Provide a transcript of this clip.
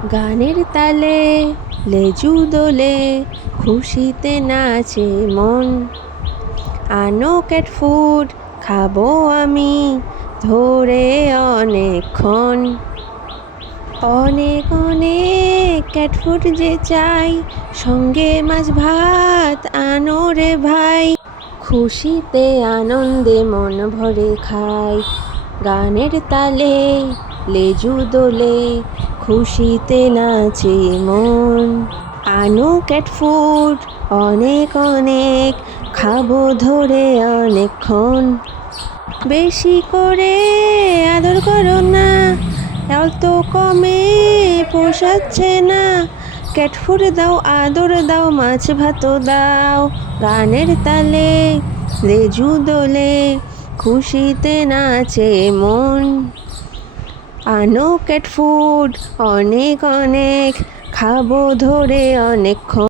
গানের তালে লেজু দোলে খুশিতে নাচে মন। আনো ক্যাট ফুড খাবো আমি ধরে অনেকক্ষণ। অনেক অনেক ক্যাট ফুড যে চাই, সঙ্গে মাছ ভাত আনো রে ভাই। খুশিতে আনন্দে মন ভরে খাই, গানের তালে লেজু দোলে খুশিতে নাচে মন। আনো ক্যাট ফুড অনেক অনেক খাবো ধরে অনেকক্ষণ। বেশি করে আদর করো না, অত কমে পোষাচ্ছে না। ক্যাট ফুড দাও, আদর দাও, মাছ ভাতও দাও। গানের তালে লেজু দোলে খুশিতে নাচে মন। আনো ক্যাট ফুড অনেক অনেক খাবো ধরে অনেকক্ষণ।